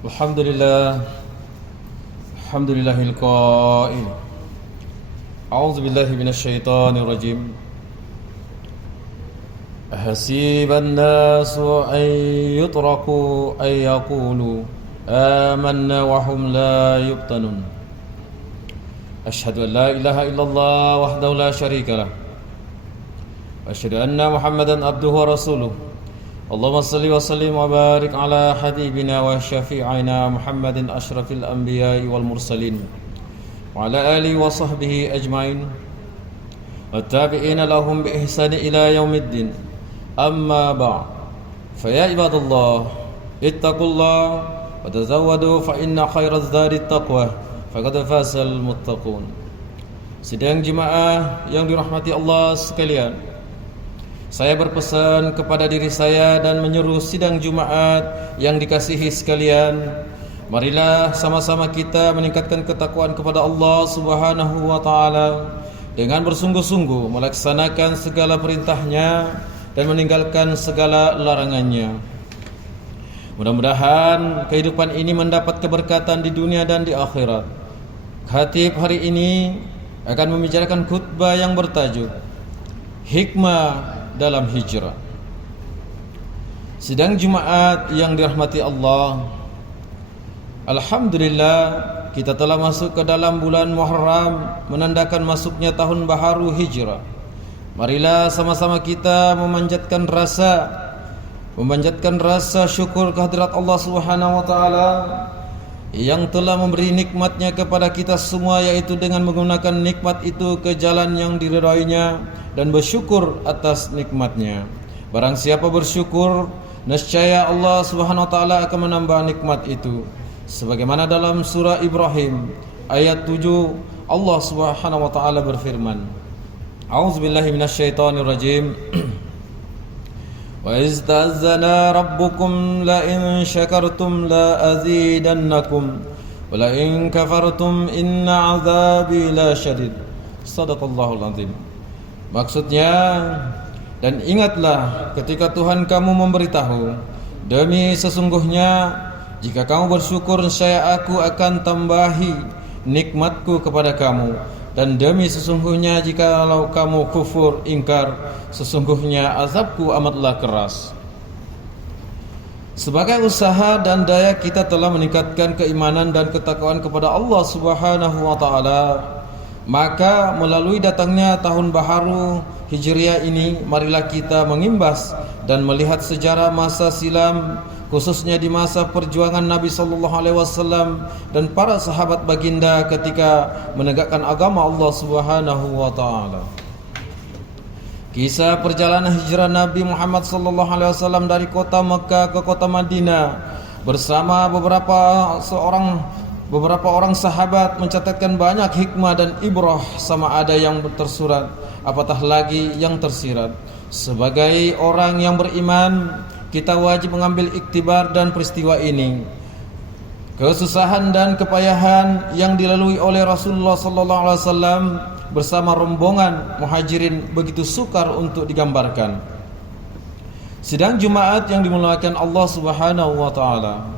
Alhamdulillah, Alhamdulillahil qail. A'udzu billahi minasyaitonir rajim. Ahasiban nasu an yutraku ay yaqulu amanna wa hum la yuftanun. Asyhadu an la ilaha illallah wahdahu la syarika lah. Wa asyhadu anna Muhammadan abduhu wa rasuluh. Allahumma salli wa sallim wa barik ala habibina wa syafi'ina Muhammadin asyrafil anbiya'i wal mursalin wa ala alihi wa sahbihi ajma'in wa tabi'ina lahum bi ihsani ila yaumiddin. Amma ba'd. Fa ya ibadallah, ittaqullah wa tazawwadu fa inna khairaz zadi taqwa faqad fasal muttaqun. Sidang jemaah yang dirahmati Allah sekalian, saya berpesan kepada diri saya dan menyeru sidang Jumaat yang dikasihi sekalian, marilah sama-sama kita meningkatkan ketakwaan kepada Allah Subhanahu wa taala dengan bersungguh-sungguh melaksanakan segala perintahnya dan meninggalkan segala larangannya. Mudah-mudahan kehidupan ini mendapat keberkatan di dunia dan di akhirat. Khatib hari ini akan membicarakan khutbah yang bertajuk Hikmah dalam hijrah. Sidang Jumaat yang dirahmati Allah, alhamdulillah kita telah masuk ke dalam bulan Muharram, menandakan masuknya tahun baharu hijrah. Marilah sama-sama kita memanjatkan rasa syukur kehadirat Allah Subhanahu wa taala yang telah memberi nikmatnya kepada kita semua, yaitu dengan menggunakan nikmat itu ke jalan yang diridainya dan bersyukur atas nikmatnya. Barang siapa bersyukur, nescaya Allah Subhanahu wa taala akan menambah nikmat itu. Sebagaimana dalam surah Ibrahim ayat 7, Allah Subhanahu wa taala berfirman, A'udzubillahi minasyaitonirrajim. Wa iz ta'azzana rabbukum la in syakartum la azidannakum wa la in kafartum inna 'adzabi la syadid. Shadaqallahul azim. Maksudnya, dan ingatlah ketika Tuhan kamu memberitahu, demi sesungguhnya jika kamu bersyukur niscaya aku akan tambahi nikmatku kepada kamu, dan demi sesungguhnya jikalau kamu kufur ingkar, sesungguhnya azabku amatlah keras. Sebagai usaha dan daya kita telah meningkatkan keimanan dan ketakwaan kepada Allah Subhanahu wa taala, maka melalui datangnya tahun baharu Hijriah ini, marilah kita mengimbas dan melihat sejarah masa silam, khususnya di masa perjuangan Nabi sallallahu alaihi wasallam dan para sahabat baginda ketika menegakkan agama Allah Subhanahu wa taala. Kisah perjalanan hijrah Nabi Muhammad sallallahu alaihi wasallam dari kota Mekah ke kota Madinah bersama beberapa orang sahabat mencatatkan banyak hikmah dan ibrah, sama ada yang tersurat apatah lagi yang tersirat. Sebagai orang yang beriman, kita wajib mengambil iktibar dan peristiwa ini. Kesusahan dan kepayahan yang dilalui oleh Rasulullah sallallahu alaihi wasallam bersama rombongan muhajirin begitu sukar untuk digambarkan. Sidang Jumaat yang dimuliakan Allah Subhanahu wa taala,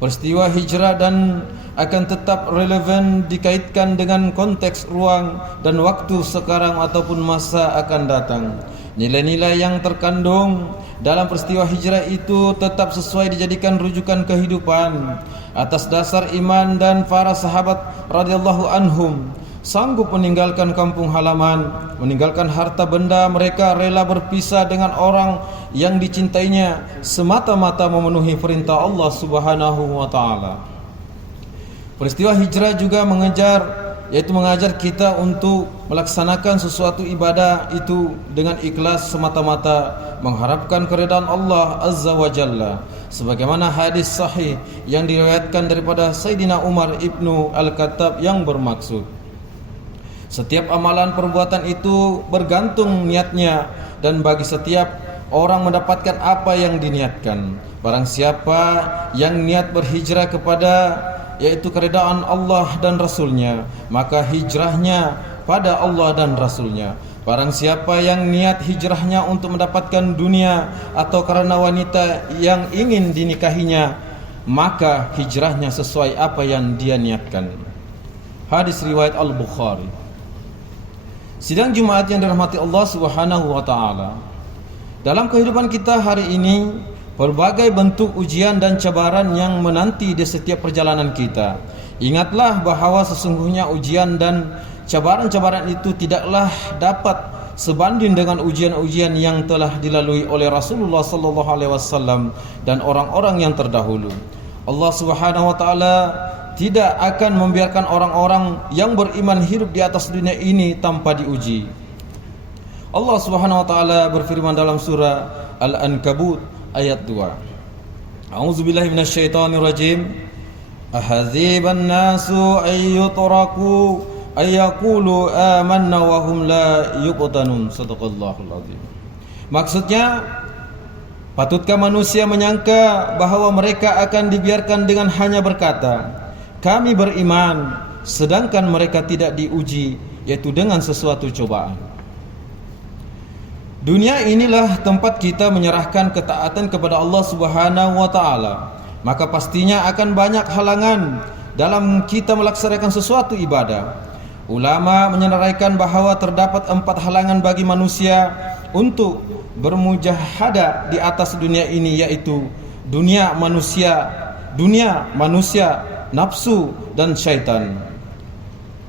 peristiwa hijrah dan akan tetap relevan dikaitkan dengan konteks ruang dan waktu sekarang ataupun masa akan datang. Nilai-nilai yang terkandung dalam peristiwa hijrah itu tetap sesuai dijadikan rujukan kehidupan atas dasar iman, dan para sahabat radhiyallahu anhum sanggup meninggalkan kampung halaman, meninggalkan harta benda, mereka rela berpisah dengan orang yang dicintainya semata-mata memenuhi perintah Allah Subhanahu wa taala. Peristiwa hijrah juga mengajar kita untuk melaksanakan sesuatu ibadah itu dengan ikhlas semata-mata mengharapkan keridhaan Allah Azza wa Jalla, sebagaimana hadis sahih yang diriwayatkan daripada Sayyidina Umar ibnu Al-Khattab yang bermaksud, setiap amalan perbuatan itu bergantung niatnya, dan bagi setiap orang mendapatkan apa yang diniatkan. Barang siapa yang niat berhijrah kepada yaitu keridhaan Allah dan Rasulnya, maka hijrahnya pada Allah dan Rasulnya. Barang siapa yang niat hijrahnya untuk mendapatkan dunia atau karena wanita yang ingin dinikahinya, maka hijrahnya sesuai apa yang dia niatkan. Hadis riwayat Al-Bukhari. Sidang Jumat yang dirahmati Allah Subhanahu wa taala. Dalam kehidupan kita hari ini, berbagai bentuk ujian dan cabaran yang menanti di setiap perjalanan kita. Ingatlah bahawa sesungguhnya ujian dan cabaran-cabaran itu tidaklah dapat sebanding dengan ujian-ujian yang telah dilalui oleh Rasulullah sallallahu alaihi wasallam dan orang-orang yang terdahulu. Allah Subhanahu wa taala tidak akan membiarkan orang-orang yang beriman hidup di atas dunia ini tanpa diuji. Allah Subhanahu wa taala berfirman dalam surah Al-Ankabut ayat 2. A'udzubillahi minasyaitonir rajim. Ahasiban nasu ayyutraku ayyaqulu amanna wa hum la yuqtanun. Shadaqallahul azim. Maksudnya, patutkah manusia menyangka bahawa mereka akan dibiarkan dengan hanya berkata, kami beriman, sedangkan mereka tidak diuji, yaitu dengan sesuatu cobaan. Dunia inilah tempat kita menyerahkan ketaatan kepada Allah Subhanahu wa taala. Maka pastinya akan banyak halangan dalam kita melaksanakan sesuatu ibadah. Ulama menyenaraikan bahawa terdapat 4 halangan bagi manusia untuk bermujahadah di atas dunia ini, yaitu dunia manusia, nafsu dan syaitan.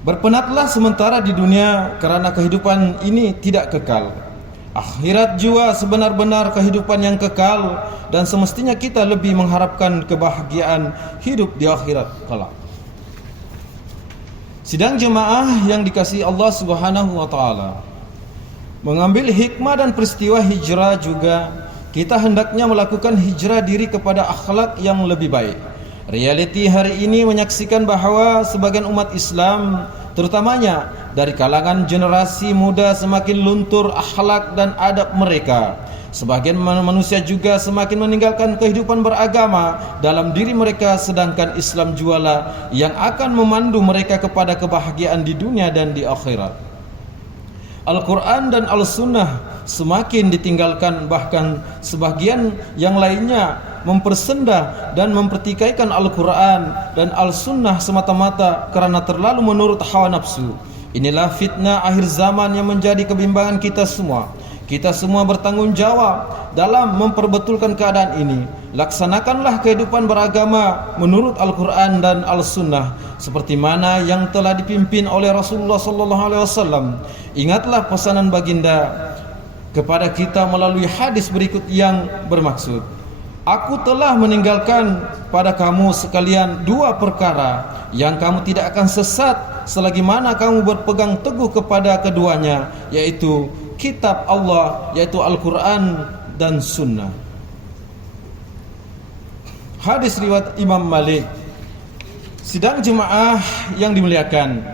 Berpenatlah sementara di dunia kerana kehidupan ini tidak kekal. Akhirat jua sebenar-benar kehidupan yang kekal, dan semestinya kita lebih mengharapkan kebahagiaan hidup di akhirat kelak. Sidang jemaah yang dikasihi Allah Subhanahu wa taala, mengambil hikmah dan peristiwa hijrah juga, kita hendaknya melakukan hijrah diri kepada akhlak yang lebih baik. Realiti hari ini menyaksikan bahawa sebagian umat Islam, terutamanya dari kalangan generasi muda, semakin luntur akhlak dan adab mereka. Sebagian manusia juga semakin meninggalkan kehidupan beragama dalam diri mereka, sedangkan Islam jualah yang akan memandu mereka kepada kebahagiaan di dunia dan di akhirat. Al-Quran dan Al-Sunnah semakin ditinggalkan, bahkan sebagian yang lainnya mempersendah dan mempertikaikan Al-Quran dan Al-Sunnah semata-mata kerana terlalu menurut hawa nafsu. Inilah fitnah akhir zaman yang menjadi kebimbangan kita semua. Kita semua bertanggungjawab dalam memperbetulkan keadaan ini. Laksanakanlah kehidupan beragama menurut Al-Quran dan Al-Sunnah seperti mana yang telah dipimpin oleh Rasulullah sallallahu alaihi wasallam. Ingatlah pesanan baginda kepada kita melalui hadis berikut yang bermaksud, aku telah meninggalkan pada kamu sekalian 2 perkara yang kamu tidak akan sesat selagi mana kamu berpegang teguh kepada keduanya, yaitu kitab Allah, yaitu Al-Quran dan Sunnah. Hadis riwayat Imam Malik. Sidang jemaah yang dimuliakan,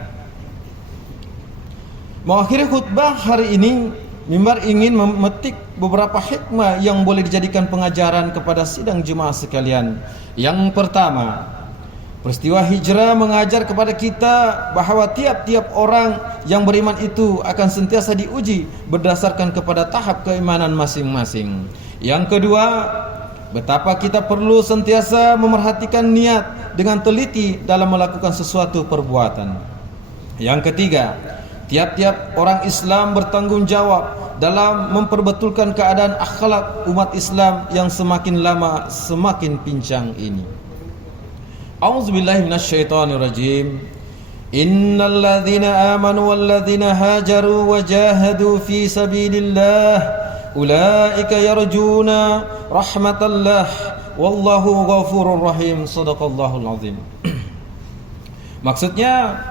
mengakhiri khutbah hari ini, mimbar ingin memetik beberapa hikmah yang boleh dijadikan pengajaran kepada sidang jemaah sekalian. Yang pertama, peristiwa hijrah mengajar kepada kita bahawa tiap-tiap orang yang beriman itu akan sentiasa diuji berdasarkan kepada tahap keimanan masing-masing. Yang kedua, betapa kita perlu sentiasa memerhatikan niat dengan teliti dalam melakukan sesuatu perbuatan. Yang ketiga, tiap-tiap orang Islam bertanggungjawab dalam memperbetulkan keadaan akhlak umat Islam yang semakin lama semakin pincang ini. A'udzubillahi minasyaitonir rajim. Innal ladzina amanu wal ladzina hajaru wa jahadu fi sabilillah ulaika yarjuna rahmatallah wallahu ghafurur rahim. Shadaqallahul azim. Maksudnya,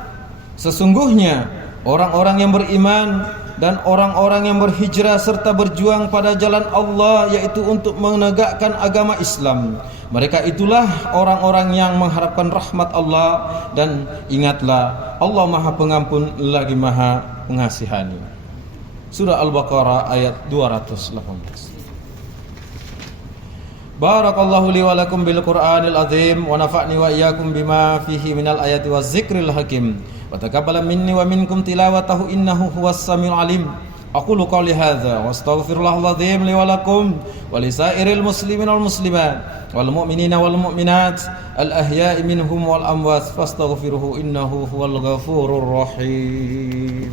sesungguhnya orang-orang yang beriman dan orang-orang yang berhijrah serta berjuang pada jalan Allah, yaitu untuk menegakkan agama Islam, mereka itulah orang-orang yang mengharapkan rahmat Allah. Dan ingatlah, Allah Maha Pengampun lagi Maha Pengasihani. Surah Al-Baqarah ayat 218. Barakallahu li wa lakum bil Qur'anil azim wa nafa'ni wa iyyakum bima fihi minal ayati waz zikril hakim. Wa taqabbala minni wa minkum tilawatahu innahu huwas samiul alim. Aqulu qawli hadza wa astaghfirullahal azim li wa lakum wa lisairil muslimin wal muslimat wal mu'minina wal mu'minat al ahya'i minhum wal amwat fastaghfiruhu innahu huwal ghafurur rahim.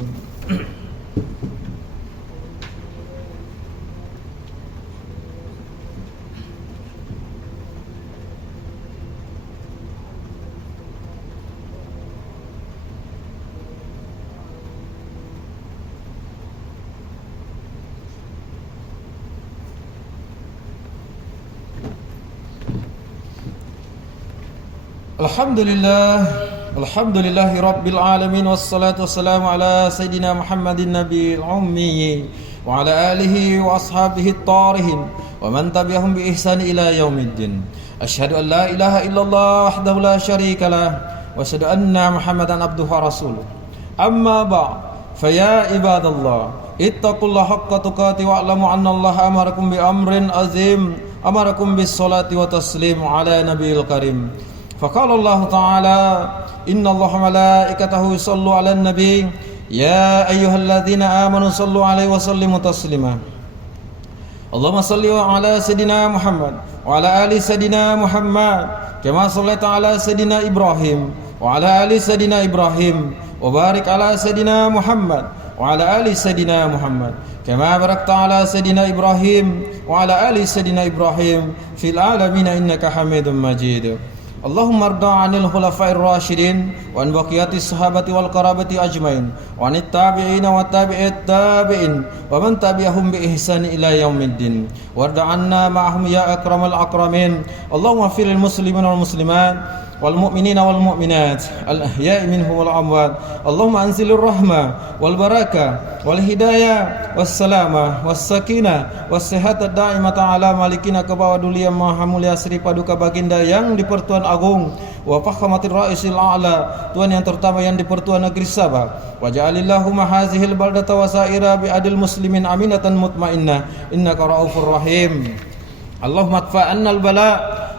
Alhamdulillahi rabbil alamin wassalatu wassalamu ala sayyidina Muhammadin nabiyil ummi wa ala alihi wa ashabihi at-tarihin wa man tabi'ahum bi ihsan ila yaumiddin. Asyhadu an la ilaha illallah wahdahu la syarika lah wa asyhadu anna Muhammadan abduhu wa rasuluh. Amma ba'd, fa ya ibadallah ittaqullaha haqqa tuqatih wa'lamu anna Allah amarakum bi amrin azim, amarakum bis salati wa taslim ala nabiyil karim. فقال الله تعالى إن الله ملائكته يصلوا على النبي يا أيها الذين آمنوا صلوا عليه وسلموا تسليما اللهم صل على سيدنا محمد وعلى آل سيدنا محمد كما صليت على سيدنا إبراهيم وعلى آل سيدنا إبراهيم وبارك على سيدنا محمد وعلى آل سيدنا محمد كما باركت على سيدنا إبراهيم وعلى آل سيدنا إبراهيم في العالمين إنك حميد مجيد. اللهم ارض عن الخلفاء الراشدين وعن بقية الصحابة والقرابة أجمعين وعن التابعين والتابعي التابعين ومن تبعهم بإحسان إلى يوم الدين وارض عنا معهم يا أكرم الأكرمين. اللهم اغفر للمسلمين والمسلمات والمؤمنين والمؤمنات الأحياء منهم والأموات. اللهم أنزل الرحمة والبركة والهداية والسلامة والسكينة والsehat الدائمة على malikina kebawadulia maha mulia Sri Paduka Baginda yang di Pertuan Agung wa Fakhamatir Raisil A'la, Tuan yang terutama yang di Pertuan Negeri Sabah. Wa ja'alillahumma hazihil baldata wa sa'ira bi adil muslimin aminatan mutmainnah innaka raufur rahim. Allahumma adfa'anna al-bala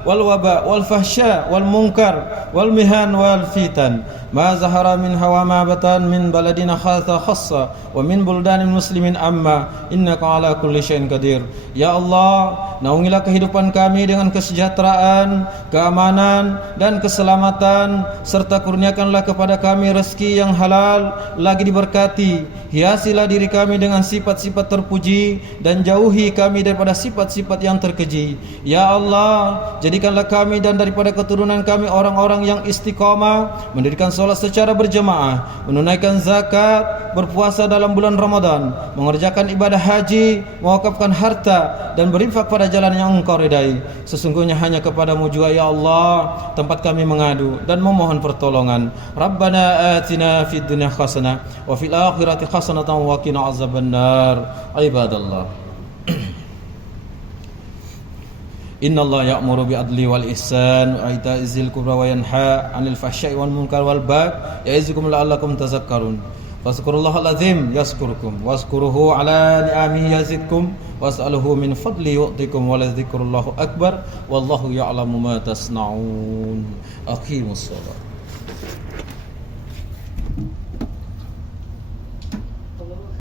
wal waba wal fahsya wal munkar wal mihan wal fitan ma zahara min hawa ma batan min baladina khassa wa min buldanil muslimin amma innaka ala kulli syai'in qadir. Ya Allah, naungilah kehidupan kami dengan kesejahteraan, keamanan dan keselamatan, serta kurniakanlah kepada kami rezeki yang halal lagi diberkati. Hiasilah diri kami dengan sifat-sifat terpuji dan jauhi kami daripada sifat-sifat yang terkeji. Ya Allah, jadikanlah kami dan daripada keturunan kami orang-orang yang istiqamah, mendirikan sholat secara berjamaah, menunaikan zakat, berpuasa dalam bulan Ramadan, mengerjakan ibadah haji, mewakafkan harta dan berinfak pada jalan yang Engkau ridai. Sesungguhnya hanya kepadamu jua ya Allah tempat kami mengadu dan memohon pertolongan. Rabbana atina fid dunya hasanah wa fil akhirati hasanatan wa qina azabannar. Ibadallah, Inna Allah ya'muru bi'adli wal ihsan wa ita'i zil qurba wa yanha 'anil fahsya'i wal munkar wal baghi ya'izukum la'allakum tadhakkarun. Fazkurullahal azim yazkurkum wazkuruhu 'ala ni'amihi yazidkum was'aluhu min fadli yu'tikum wa ladzikrullahul akbar wallahu ya'lamu ma tasna'un. Aqimus shalah.